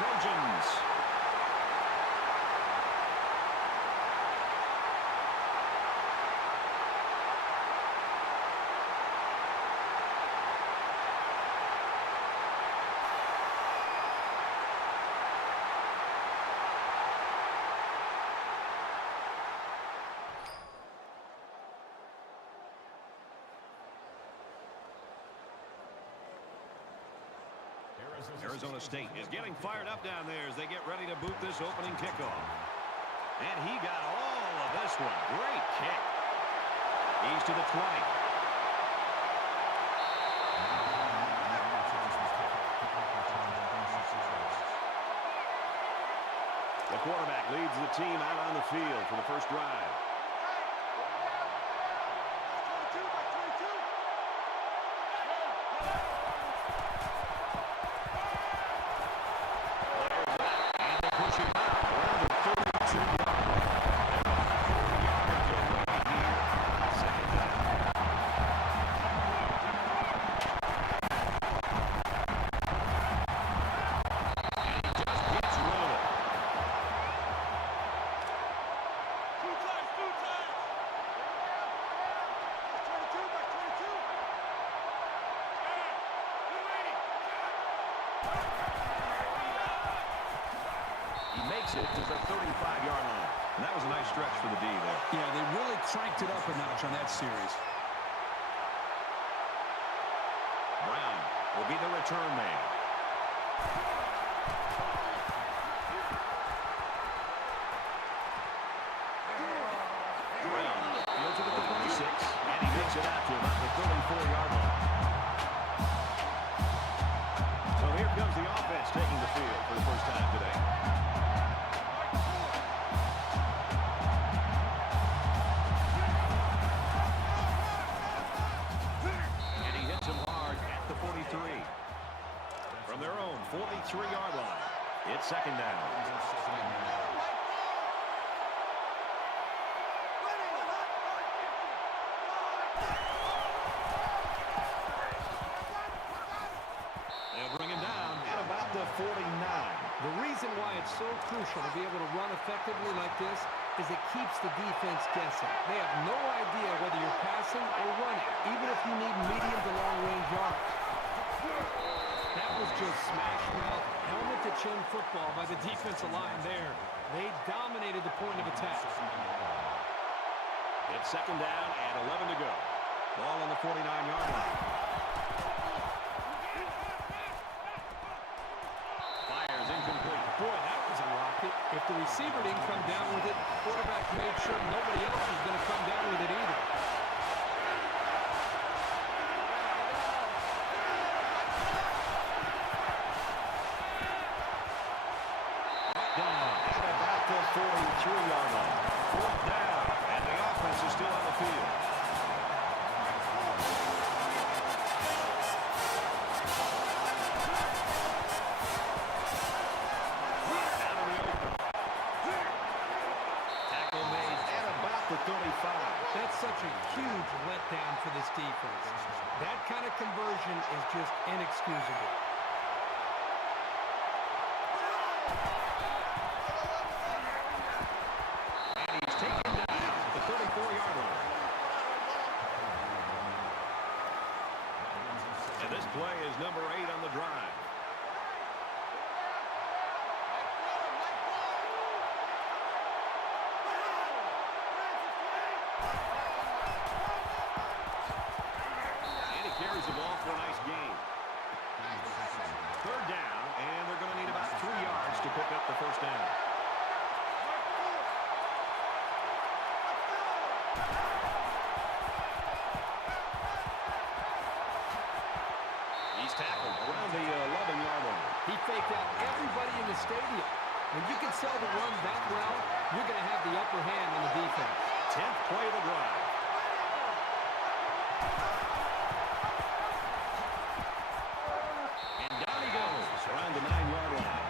Trojans. Arizona State is getting fired up down there as they get ready to boot this opening kickoff. And he got all of this one. Great kick. He's to the 20. The quarterback leads the team out on the field for the first drive. It to the 35-yard line. And that was a nice stretch for the D there. Yeah, they really cranked it up a notch on that series. Brown will be the return man. Brown fields it at the 26, and he makes it out to about the 34-yard line. So here comes the offense taking the field for the first time today. From their own 43-yard line, it's second down. They'll bring him down at about the 49. The reason why it's so crucial to be able to run effectively like this is it keeps the defense guessing. They have no idea whether you're passing or running, even if you need medium to long-range yards. That was just smash-mouth, helmet-to-chin football by the defensive line there. They dominated the point of attack. It's second down and 11 to go. Ball on the 49-yard line. Fires incomplete. Boy, that was a rocket. If the receiver didn't come down with it, the quarterback made sure nobody else was going to come down with it either. Down at about the 43-yard line. Fourth down, and the offense is still on the field. Out of the open. Tackle made at about the 35. That's such a huge letdown for this defense. That kind of conversion is just inexcusable. Play is number 8 on the drive. And he carries the ball for a nice gain. Third down, and they're going to need about 3 yards to pick up the first down. Tackled around the 11-yard line. He faked out everybody in the stadium. When you can sell the run that well, you're going to have the upper hand on the defense. 10th play of the drive. And down he goes around the 9-yard line.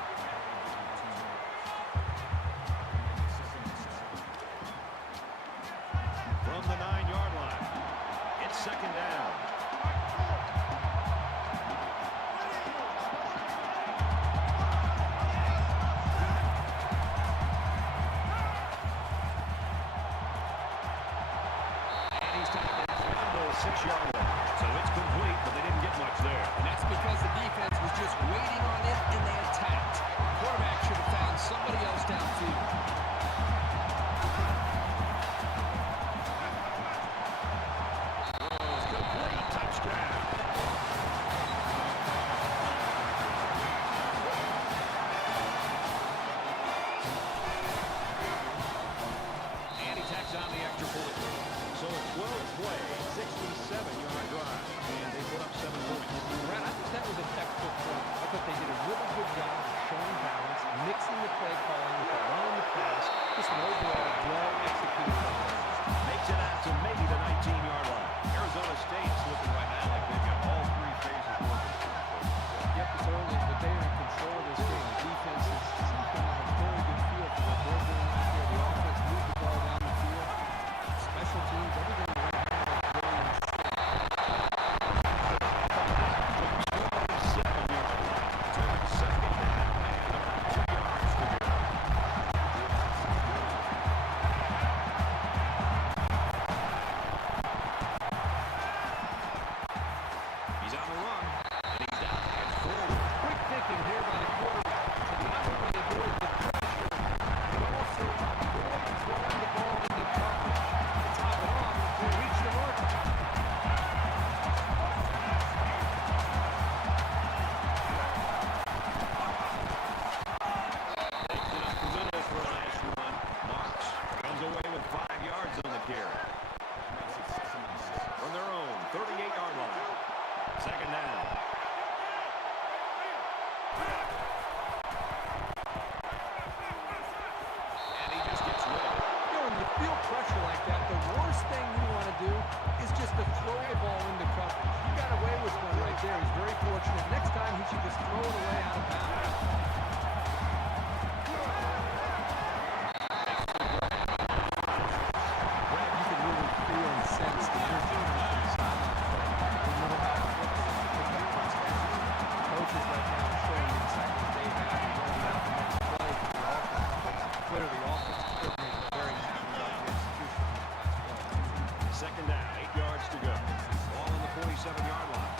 From the 9-yard line, it's second down. thought they did a really good job of showing balance, mixing the play calling with the run and the pass. Just an overall well-executed offense. Makes it out to maybe the 19-yard line. Arizona State's looking right now like they've got all three phases working. Yep, it's early, but they are in control of this game. The defense seems to have a very good feel for what they're doing out there. The offense moved the ball down the field. Special teams, everything right now is very in sync. He's on the run, and he's down and forward. Quick thinking here by the quarterback to not only avoid the pressure, but also avoid throwing the ball into coverage. To top it off, to reach the marker. Takes it up the middle for a nice run. Marks runs away with 5 yards on the carry. From their own 38-yard line. Second down. And he just gets rid of it. You know, when you feel pressure like that, the worst thing you want to do is just to throw the ball into coverage. You got away with one right there. He's very fortunate. Next time, he should just throw it away out of bounds. Brad, you can really feel and sense the energy on the sideline. No matter what the difference is. Coaches right now are showing the excitement they have and rolling out the next play for the offense. Clearly, the offense coordinator is very happy about the execution of the pass play. Second down, 8 yards to go. Ball on the 47-yard line.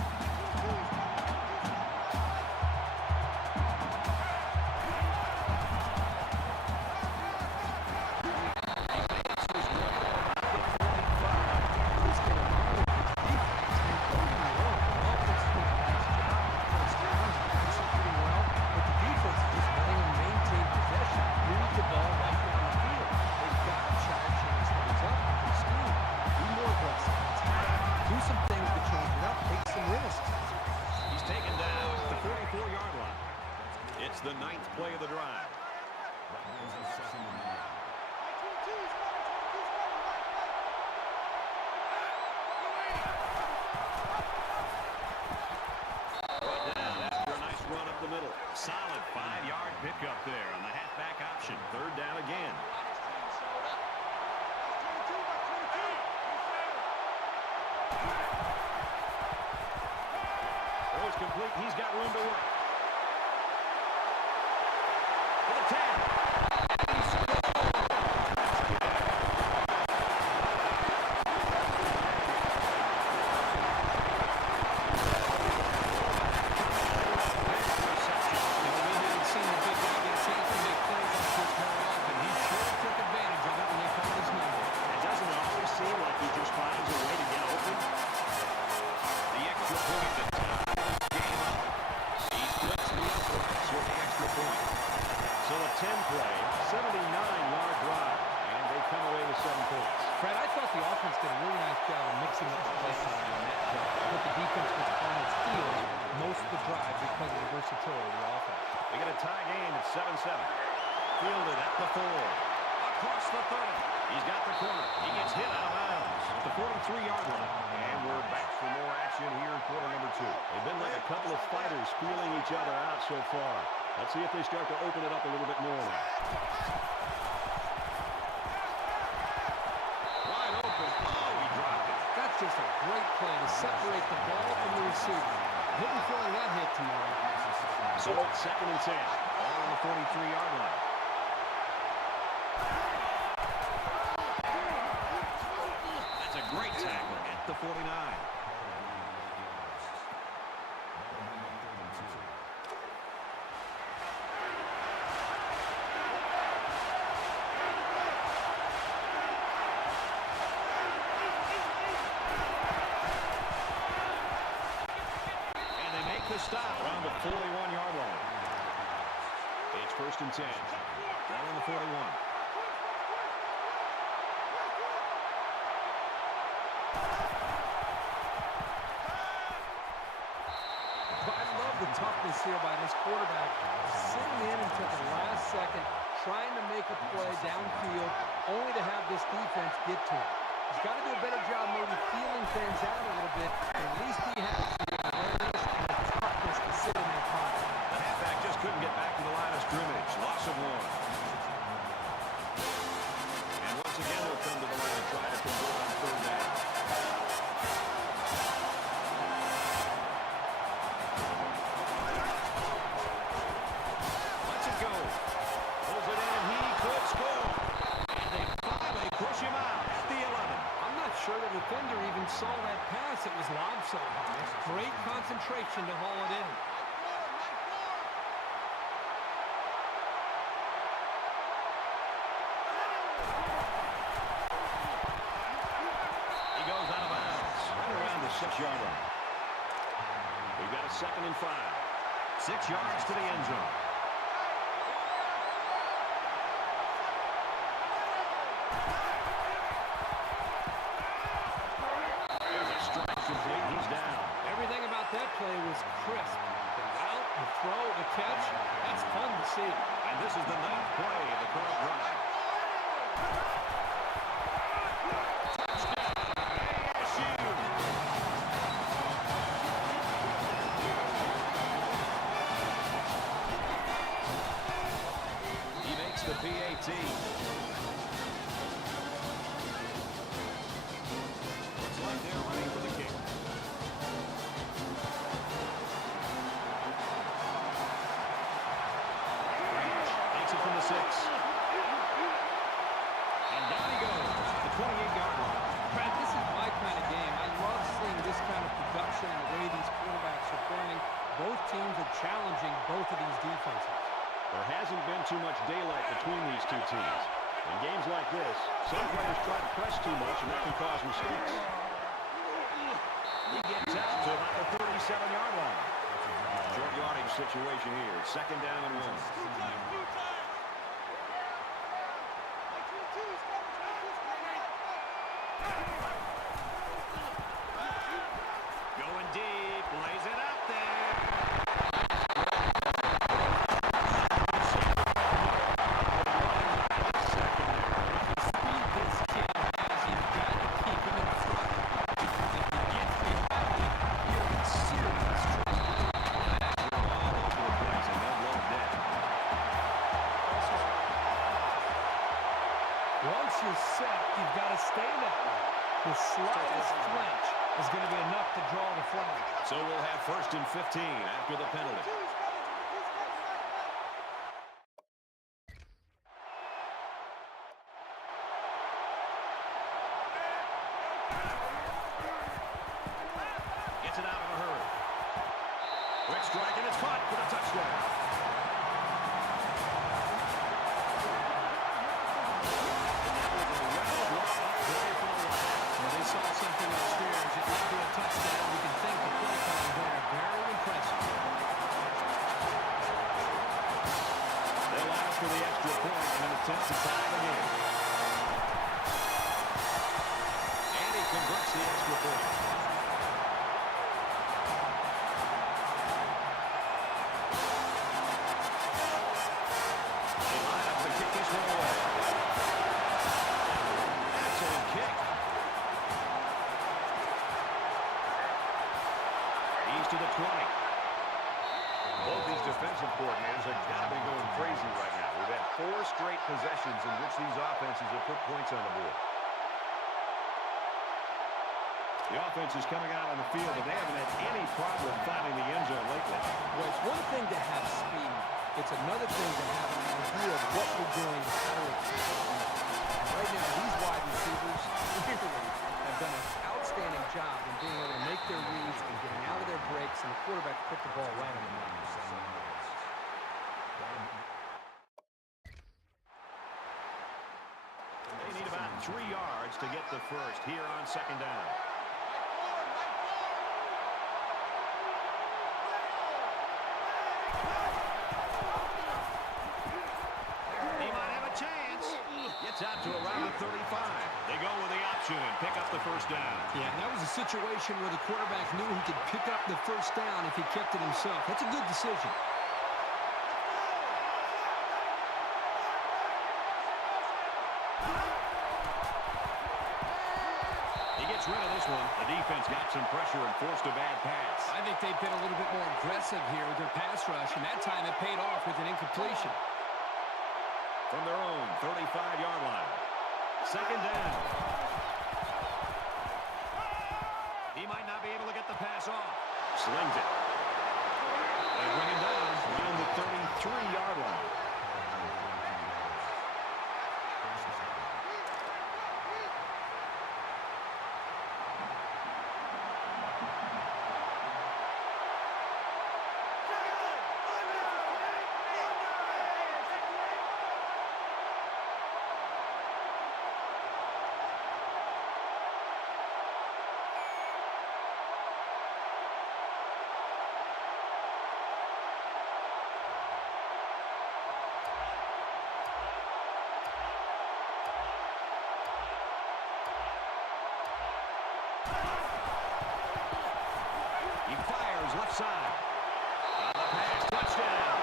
He's taken down at the 44-yard line. It's the 9th play of the drive. Brought down after a nice run up the middle. Solid 5-yard pickup there on the halfback option. Third down again. Throws complete. He's got room to work. For the 10. And he scores. So a 10-play, 79-yard drive, and they come away with 7 points. Fred, I thought the offense did a really nice job of mixing up the play calling on that play. But the defense was on its heels most of the drive because of the versatility of the offense. We got a tie game at 7-7. Fielded at the 4. Across the 30. He's got the corner. He gets hit out of bounds at the 43-yard line. And we're back for more action here in quarter number 2. They've been like a couple of fighters feeling each other out so far. Let's see if they start to open it up a little bit more now. Wide open. Oh, he dropped it. That's just a great play to separate the ball from the receiver. He'll be throwing that hit tomorrow. So it's 2nd and 10. All on the 43-yard line. That's a great tackle at the 49. The stop around the 41-yard line. It's 1st and 10. Ball on the 41. I love the tough smartness here by this quarterback, sitting in until the last second, trying to make a play downfield, only to have this defense get to him. He's got to do a better job maybe feeling things out a little bit, but at least he has the awareness and the toughness to sit in that pocket. The halfback just couldn't get back to the line of scrimmage. Loss of one. And once again, they'll come to the line and try to convert on third down. Let's it go. Pulls it in, and he could score. And they finally push him out at the 11. I'm not sure the defender even saw that pass. It was lopsided. Great concentration to haul it in. He goes out of bounds right around the 6-yard line. We've got a 2nd and 5. 6 yards to the end zone. There's a strike complete. He's down. Everything about that play was crisp. The route, the throw, the catch, that's fun to see. And this is the 9th play of the current drive. He makes the PAT. Looks like they're ready for the kick. Takes it from the 6. And down he goes at the 28-yard line. Brad, this is my kind of game. I love seeing this kind of production and the way these quarterbacks are playing. Both teams are challenging both of these defenses. There hasn't been too much daylight between these two teams. In games like this, some players try to press too much, and that can cause mistakes. He gets out to about the 37-yard line. Short yardage situation here. 2nd down and 1. Going deep, lays it out there. Speed this kid has, you've got to keep him in front. If he gets behind you, you're in serious trouble. All over the place, and they'll blow it dead. Once you're set, you've got to stay that way. The slightest flinch is going to be enough to draw the flag. So we'll have 1st and 15 after the penalty. Gets it out in a hurry. Quick strike, and it's caught for the touchdown. Well, they saw something upstairs. It might be a touchdown. We can thank the play calling there. Very impressive. They'll line up for the extra point in an attempt to tie the game. And he converts the extra point. They line up to kick this one away. Excellent kick. He's to the 20. Both these defensive coordinators have got to be going crazy right now. We've had 4 straight possessions in which these offenses have put points on the board. The offense is coming out on the field, but they haven't had any problem finding the end zone lately. Well, it's one thing to have speed. It's another thing to have an idea of what you're doing, how to attack it. Right now, these wide receivers clearly have done an outstanding job in being able to make their reads and getting out of their breaks, and the quarterback put the ball right on the money. They need about 3 yards to get the first here on 2nd down. He might have a chance. Gets out to around the 35. They go with the option and pick up the first first down. Yeah, that was a situation where the quarterback knew he could pick up the first down if he kept it himself. That's a good decision. He gets rid of this one. The defense got some pressure and forced a bad pass. I think they've been a little bit more aggressive here with their pass rush, and that time it paid off with an incompletion. From their own 35-yard line. Second down. He might not be able to get the pass off. Slings it. They bring him down around the 33-yard line. He fires left side. On the pass, touchdown.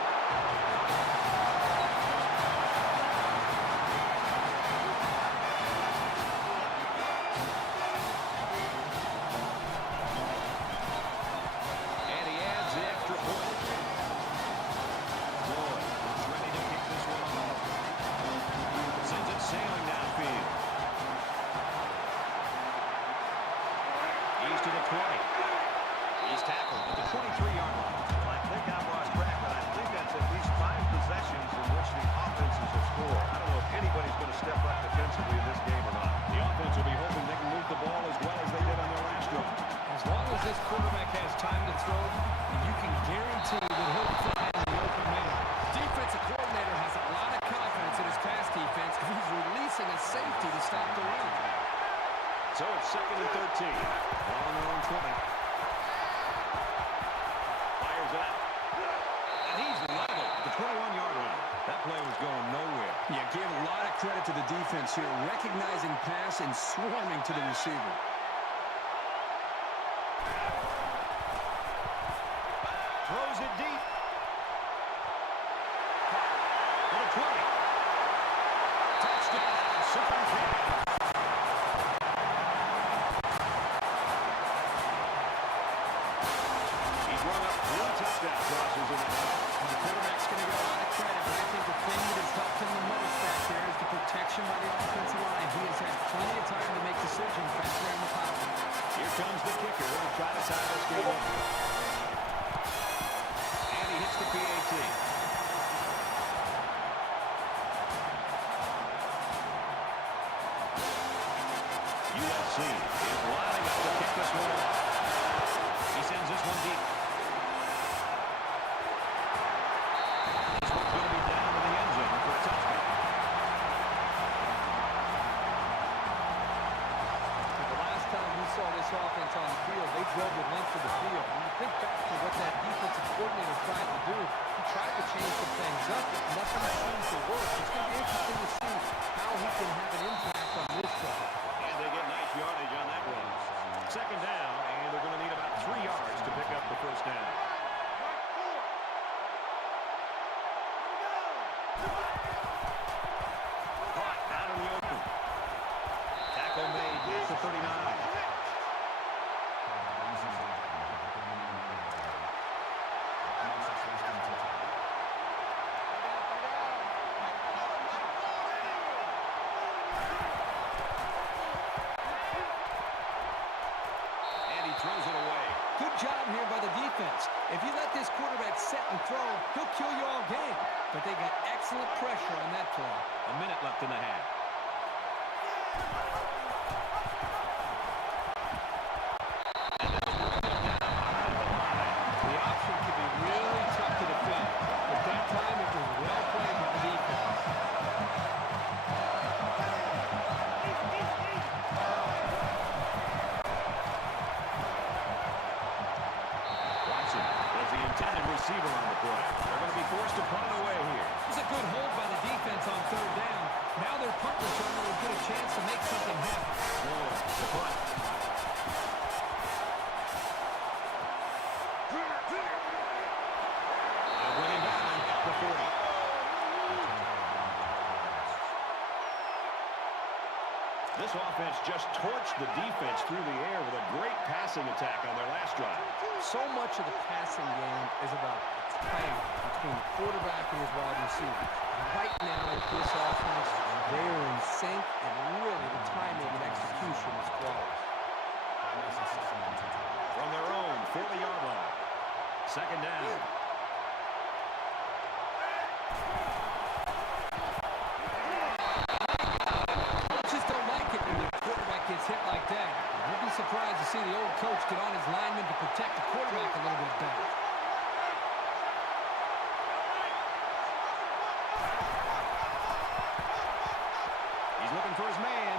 And he adds the extra point. Boyd is ready to kick this one off. Sends it sailing downfield. He's to the 20. He's tackled at the 23-yard line. I think I've lost track, but I think that's at least 5 possessions in which the offenses have scored. I don't know if anybody's going to step up defensively in this game or not. The offense will be hoping they can move the ball as well as they did on their last drive. As long as this quarterback has time to throw, you can guarantee that he'll fly in the open man. Defensive coordinator has a lot of confidence in his pass defense because he's releasing a safety to stop the run. So it's 2nd and 13. On their own 20. Fires it out. And he's level at the 21-yard line. That play was going nowhere. Yeah, gave a lot of credit to the defense here, recognizing pass and swarming to the receiver. Throws it deep. For the 20. Touchdown. Super kick. He's run up 3 touchdown crosses in the half. The quarterback's going to get a lot of credit, but I think the thing that has helped him the most back there is the protection by the offensive line. He has had plenty of time to make decisions back there in the pocket. Here comes the kicker to try to tie this game up. And he hits the PAT. USC is lining up to kick this one off. He sends this one deep. This one's going to be down to the end zone for a touchdown. The last time we saw this offense on the field, they drove the length of the field. When you think back to what that defensive coordinator tried to do, he tried to change some things up, but nothing seems to work. It's going to be interesting to see how he can have an impact on this drive. And they get nice yardage on that one. Second down, and they're going to need about 3 yards to pick up the first down. Caught out in the open. Tackle made at the 39. Throws it away. Good job here by the defense. If you let this quarterback set and throw, he'll kill you all game. But they got excellent pressure on that play. A minute left in the half. The option can be really tough to defend. But that time it was well played by the defense. Watson was the intended receiver on the play. They're going to be forced to punt it away here. It's a good hold by the defense on third down. Now their punt returner will get a chance to make something happen. 40. This offense just torched the defense through the air with a great passing attack on their last drive. So much of the passing game is about timing between the quarterback and his wide receiver. Right now, this offense, they're in sync, and really the timing and execution is flawless. From their own 40-yard line. Second down. Coaches don't like it when the quarterback gets hit like that. You'll be surprised to see the old coach get on his lineman to protect the quarterback a little bit better. He's looking for his man.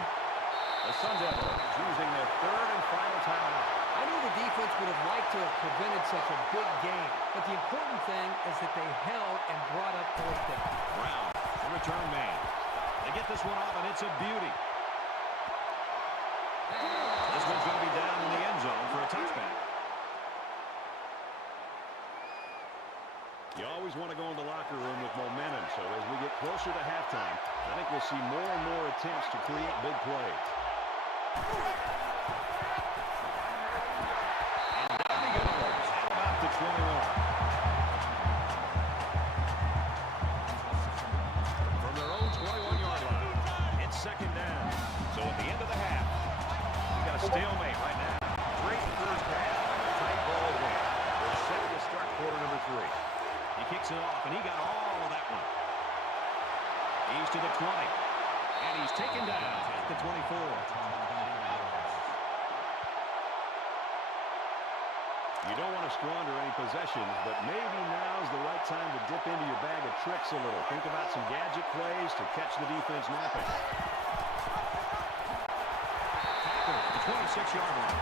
The Sun Devils using their third and final timeout. I know the defense would have liked to have prevented such a big game, but the important thing is that they held and brought up fourth down. Brown, the return man. They get this one off, and it's a beauty. This one's going to be down in the end zone for a touchback. You always want to go in the locker room with momentum, so as we get closer to halftime, I think we'll see more and more attempts to create big plays. And down he goes, at about the 21. From their own 21-yard line, it's second down. So at the end of the half, we've got a stalemate right now. Great first half. Tight ball game. We're set to start quarter number 3. He kicks it off, and he got all of that one. He's to the 20, and he's taken down at the 24. You don't want to squander any possessions, but maybe now's the right time to dip into your bag of tricks a little. Think about some gadget plays to catch the defense napping. Tackle at the 26-yard line.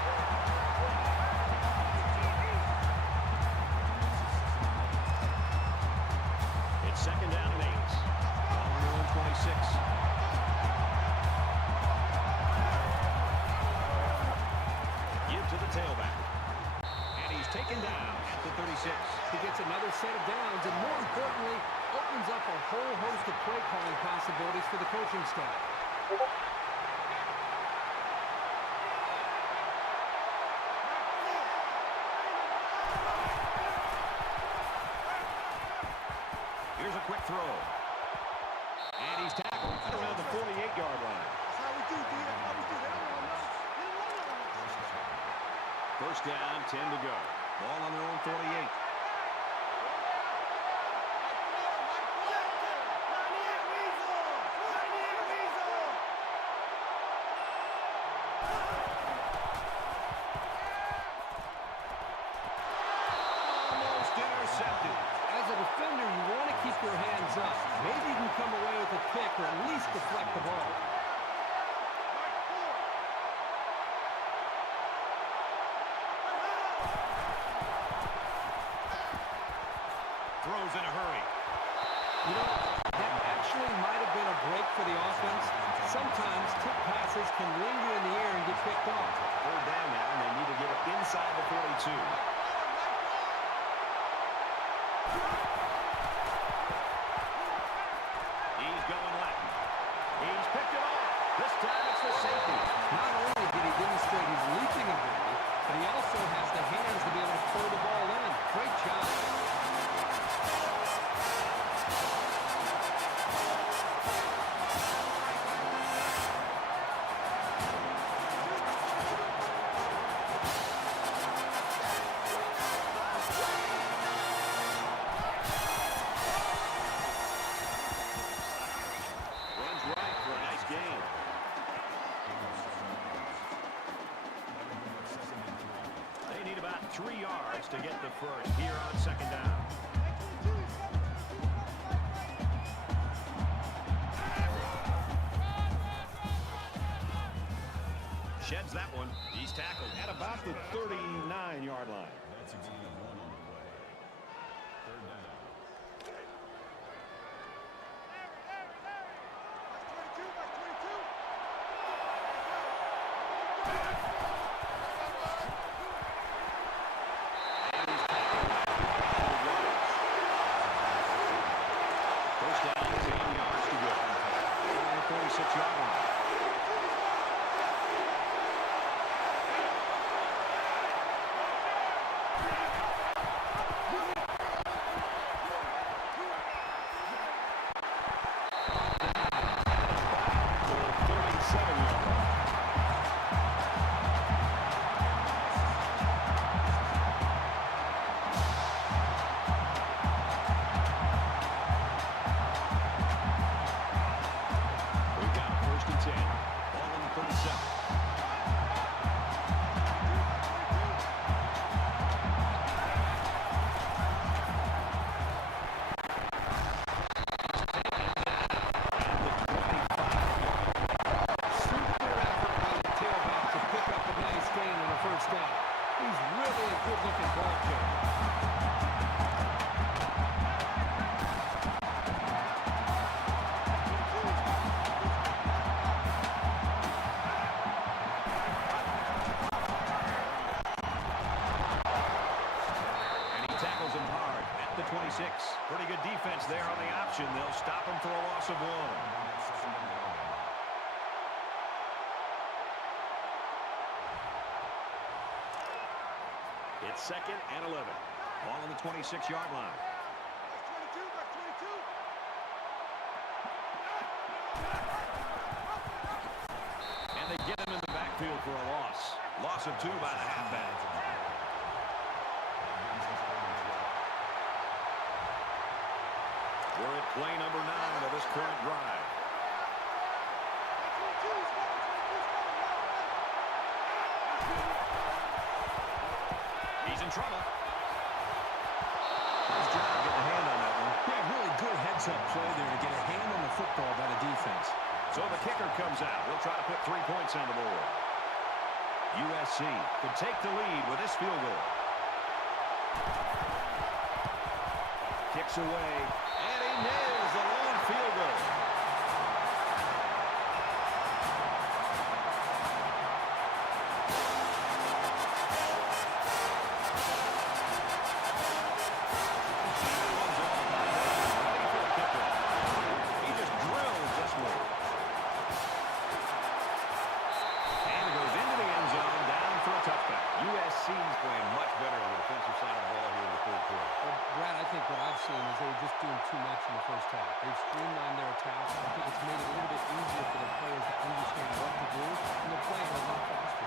Second down and 8. On their own 26. Give to the tailback. And he's taken down at the 36. He gets another set of downs, and more importantly, opens up a whole host of play calling possibilities for the coaching staff. Here's a quick throw. And he's tackled at around the 48-yard line. First down, 10 to go. Ball on their own 48. Almost intercepted. As a defender, you want to keep your hands up. Maybe you can come away with a pick or at least deflect the ball. Throws in a hurry. You know, that actually might have been a break for the offense. Sometimes tip passes can linger in the air and get picked off. Third down now, and they need to get it inside the 42. He's going left. He's picked it off. This time it's the safety. Not only did he demonstrate his leaping ability, but he also has the hands to be able to throw the ball in. Great job. Runs right for a nice gain. They need about 3 yards to get the first here on second down. Sheds that one. He's tackled at about the 39-yard line. That's exactly one on the play. Third down. First down, 10 yards to go. On the 46-yard line. Pretty good defense there on the option. They'll stop him for a loss of 1. It's 2nd and 11. Ball on the 26-yard line. And they get him in the backfield for a loss. Loss of 2 by the halfback. We're at play number 9 of this current drive. He's in trouble. Nice job getting a hand on that one. Yeah, really good heads-up play there to get a hand on the football by the defense. So the kicker comes out. He'll try to put 3 points on the board. USC could take the lead with this field goal. Kicks away. And he nails the long field goal. He just drills this one. And it goes into the end zone, down for a touchback. USC's playing much better on the defensive side of the ball here in the third quarter. Well, Brad, I think what I've seen is they were just doing too much in the first half. They've streamlined their attacks. I think it's made it a little bit easier for their players to understand what to do, and they're playing a lot faster.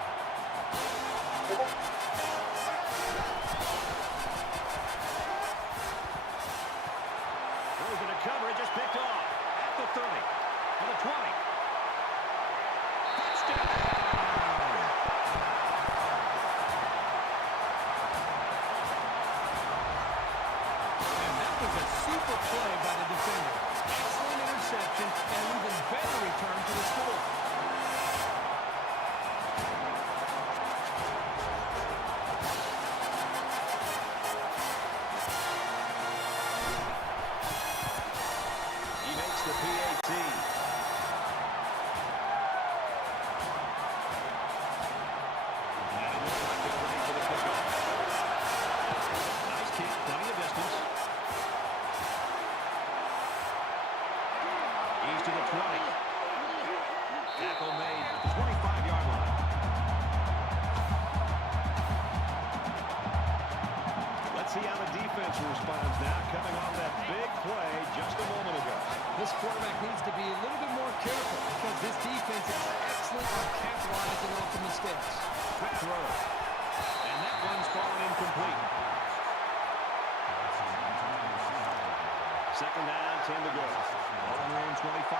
Throws into coverage, just picked off. At the 30, to the 20. Touchdown! Super play by the defender. Excellent interception and an even better return to the score. He makes the PAT. And it looks like they're ready for the kickoff. Nice kick, plenty of distance. He's to the 20. Tackle made at the 25-yard line. Let's see how the defense responds now, coming off that big play just a moment ago. This quarterback needs to be a little bit more careful because this defense is excellent on capitalizing off the mistakes. Quick throw. And that one's fallen incomplete. 2nd down, 10 to go. Ball on their own 25.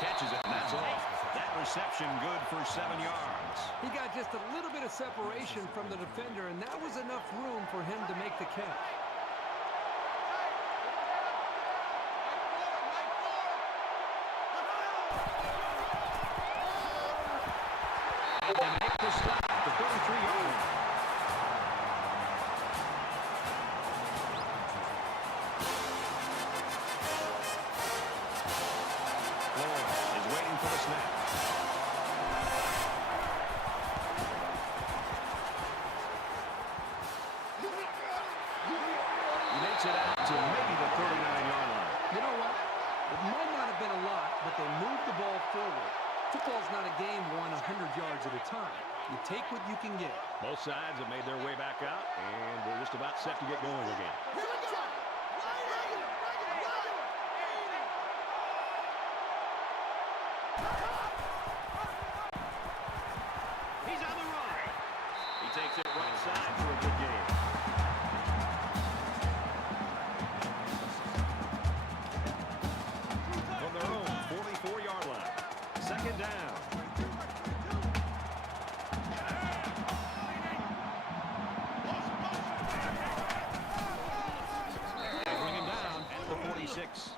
Catches it, and that's all. That reception good for 7 yards. He got just a little bit of separation from the defender, and that was enough room for him to make the catch. And they make the stop at the 33-yard line. Floyd is waiting for the snap. Football's not a game won 100 yards at a time. You take what you can get. Both sides have made their way back out, and we're just about set to get going again. He's on the run. He takes it right side for a good game. From their own 44-yard line. Second down. They bring him down at the 46.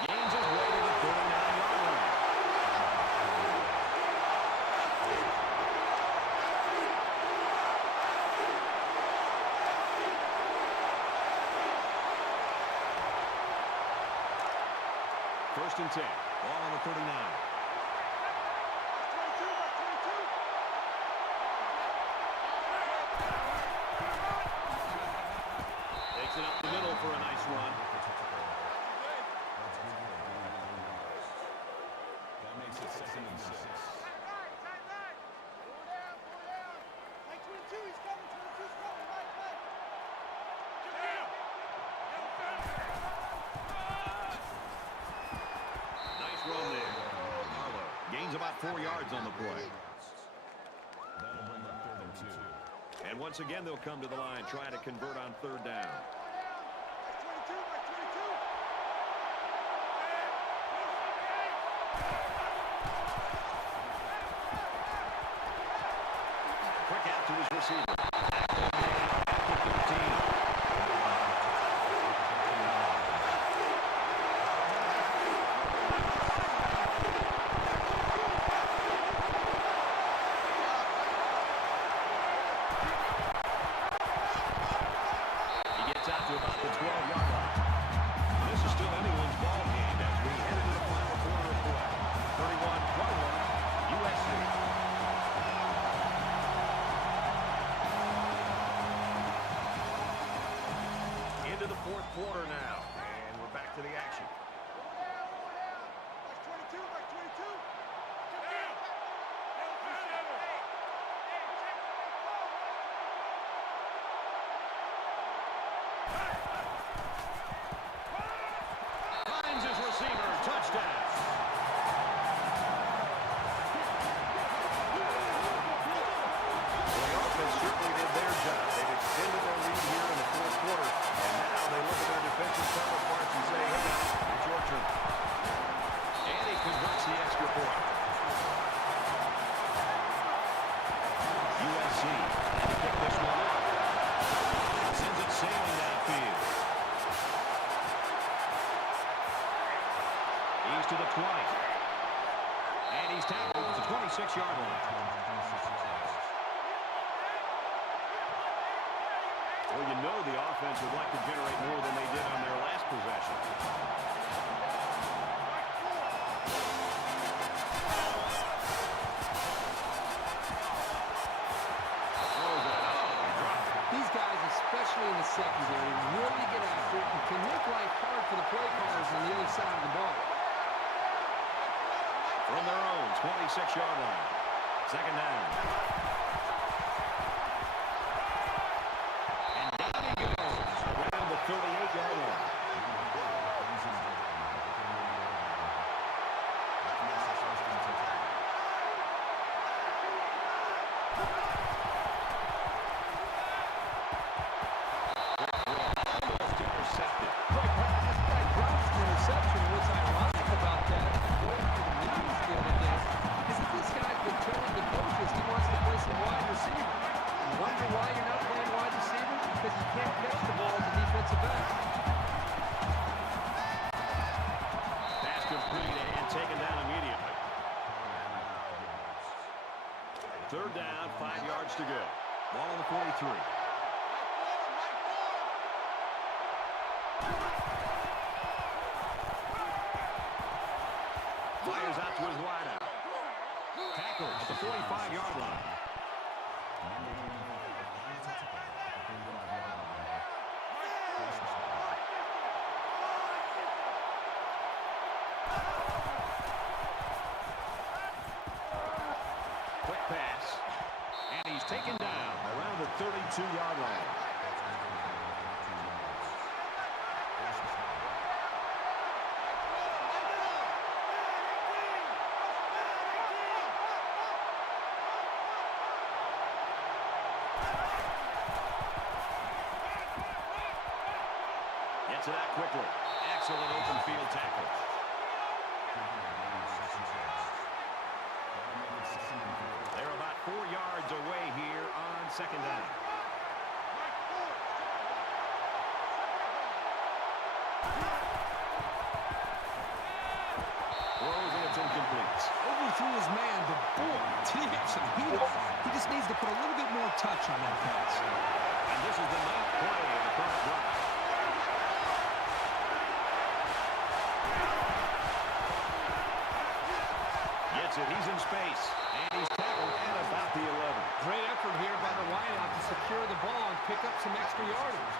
Gains his way to the 39-yard line. First and 10. Ball on the 39. Takes it up the middle for a nice run. That makes it 2nd and 6. Nice run there. Marlowe gains about 4 yards on the play. That'll bring up 3rd and 2. And once again, they'll come to the line, trying to convert on 3rd down. Quick out to his receiver. He gets out to about the 12-yard line. This is still anyone's ball game as we head into the final quarter of play. 31-21, USC. Into the 4th quarter now, and we're back to the action. Finds his receiver, touchdown. The offense certainly did their job. They've extended their lead here in the 4th quarter, and now they look at their defensive counterparts and say, hey, it's your turn. And he converts the extra point. USC had to pick this one up. Sends it sailing downfield. He's to the 20. And he's tackled at the 26-yard line. Well, you know the offense would like to generate more than they did on their last possession. These guys, especially in the secondary, really get after it and can make life hard for the play callers on the other side of the ball. From their own 26-yard line. Second down. And down he goes around the 38-yard line. Almost intercepted. This guy drops an interception. What's ironic about that, according to the news the other day, is that this guy's been telling the coaches he wants to play some wide receiver. You wonder why you're not playing wide receiver? Because you can't catch the ball as a defensive back. Pass complete and taken down immediately. 3rd down, 5 yards to go. Ball on the 43. clears out to his wideout. Tackle at the 45-yard line. Quick pass. And he's taken down around the 32-yard line. Gets it out quickly. Excellent open field tackle. They're about 4 yards away here on second down. Throws and it's incomplete. Overthrew his man, but boy, he just needs to put a little bit more touch on that pass. And this is the 9th play of the current drive. Gets it. He's in space. And he's tackled at about the 11. Great effort here by the wideout to secure the ball and pick up some extra yardage.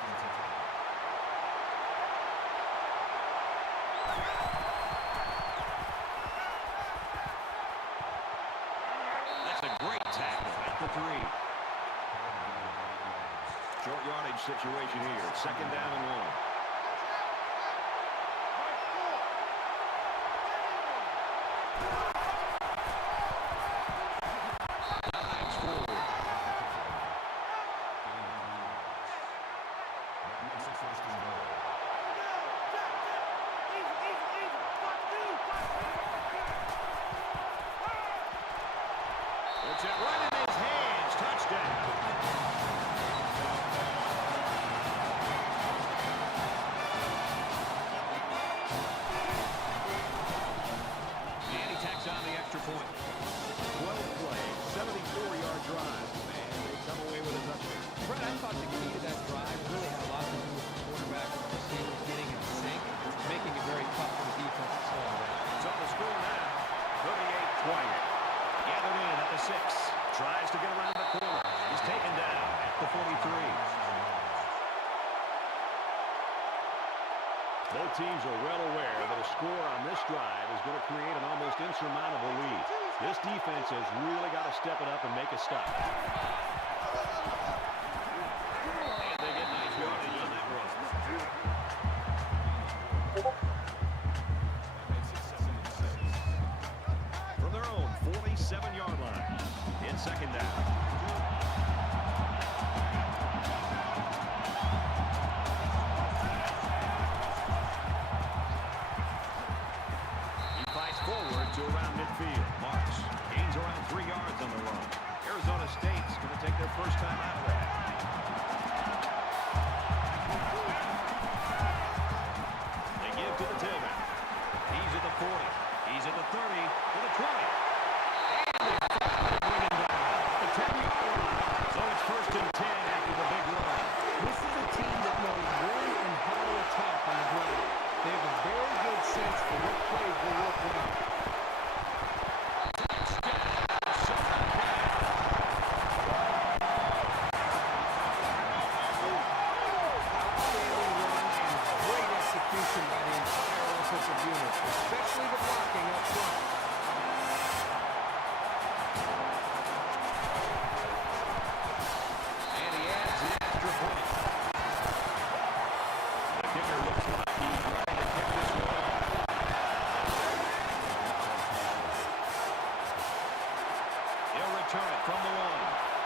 That's a great tackle at the 3. Short yardage situation here. Second down and 1. Puts it right in his hands. Touchdown. And he tacks on the extra point. 12 plays, 74-yard drive. And they come away with a touchdown. Brett, I thought the key to that drive really had a lot to do with the quarterback and the receivers getting in sync, making it very tough for the defense to slow down. So the score now, 38-20. Gathered in at the 6. Tries to get around the corner. He's taken down at the 43. Both teams are well aware that a score on this drive is going to create an almost insurmountable lead. This defense has really got to step it up and make a stop. And they get nice yardage on that run. From their own 47-yard line, in second down. He fights forward to around midfield. Marks gains around 3 yards on the run. Arizona State's going to take their first time out of that. They give to the tailback. He's at the 40. He's at the 30, to the 20. And they bring him down at the 10-yard line. So it's first and 10 after the big run. This is a team that knows when and how to attack on the ground. They have a very good sense for what plays will work well. Outstanding run and great execution by the entire offensive unit, especially the blocking up front. And he adds an extra point. The kicker looks like he's trying to kick this one. He'll return it from the 1.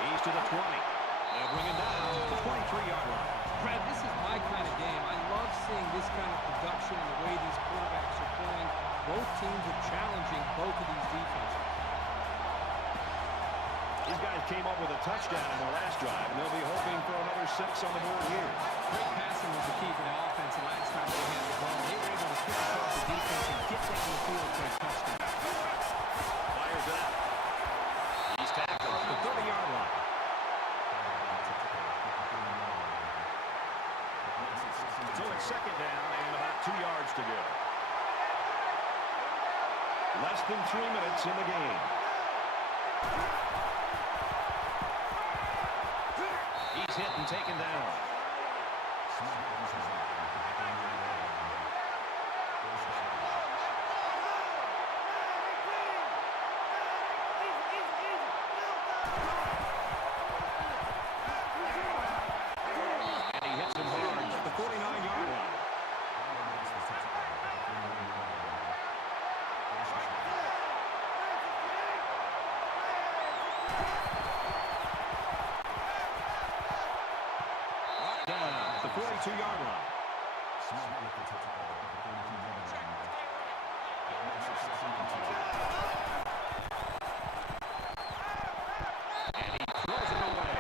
He's to the 20. They'll bring him down to the 23-yard line. Brad, this is my kind of game. I love seeing this kind of production and the way these quarterbacks are playing. Both teams are challenging both of these defenses. These guys came up with a touchdown in the last drive, and they'll be hoping for another 6 on the board here. Great passing was the key for the offense the last time they had the ball. They were able to pick apart the defense and get down the field for a touchdown. Fires it out. He's tackled at the 30-yard line. So it's second down and about 2 yards to go. Less than 3 minutes in the game. He's hit and taken down. And he hits him hard at the 49-yard line. Down at the 42-yard line. And he throws it away.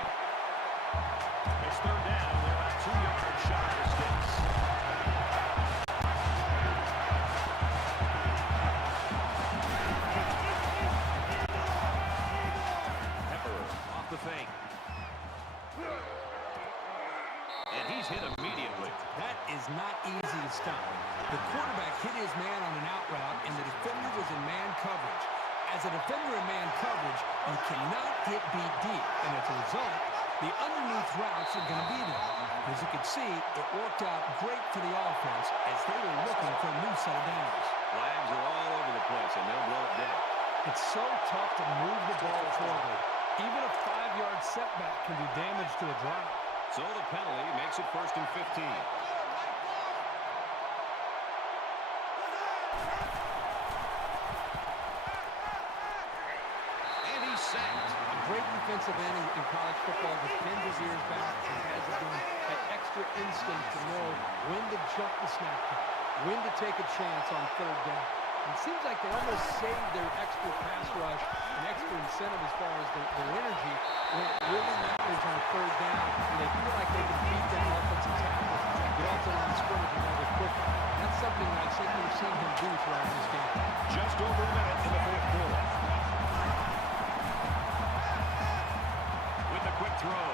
It's third down. They're about 2 yards shy of the sticks. Pepper off the fake. And he's hit immediately. That is not easy to stop. The quarterback hit his man on an out route, and the defender was in man coverage. As a defender in man coverage, you cannot get beat deep, and as a result, the underneath routes are going to be there. As you can see, it worked out great for the offense as they were looking for a new set of downs. Flags are all over the place, and they'll blow it dead. It's so tough to move the ball forward. Even a 5-yard setback can do damage to a drive. So the penalty makes it 1st and 15. And he's sacked. A great defensive end in college football that bends his ears back and has that extra instinct to know when to jump the snap count, when to take a chance on third down. It seems like they almost saved their extra pass rush and extra incentive as far as their energy when it really matters on third down, and they feel like they can beat that offensive tackle and get off the line of scrimmage rather quickly. That's something that I think we've seen him do throughout this game. Just over a minute in the fourth quarter. With a quick throw.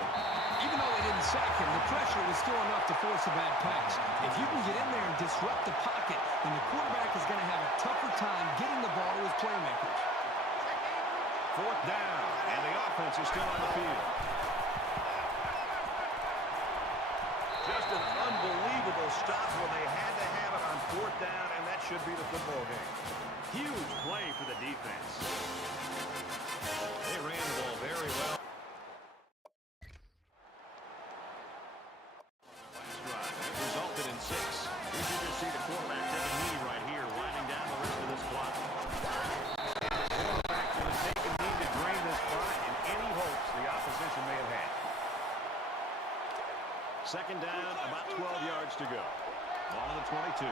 Even though they didn't sack him, the pressure was still enough to force a bad pass. If you can get in there and disrupt the pocket, then the quarterback is going to have a tougher time getting the ball to his playmakers. Fourth down, and the offense is still on the field. Just an unbelievable stop when they had to have it on fourth down, and that should be the football game. Huge play for the defense. They ran the ball very well. Last drive, it resulted in 6. You can just see the quarterback take a knee right here, winding down the rest of this clock. Quarterback going to take a knee to drain this clock and any hopes the opposition may have had. Second down, about 12 yards to go. Ball on the 22.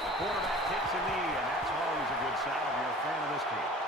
The quarterback takes a knee, and that's always a good sign if you're a fan of this team.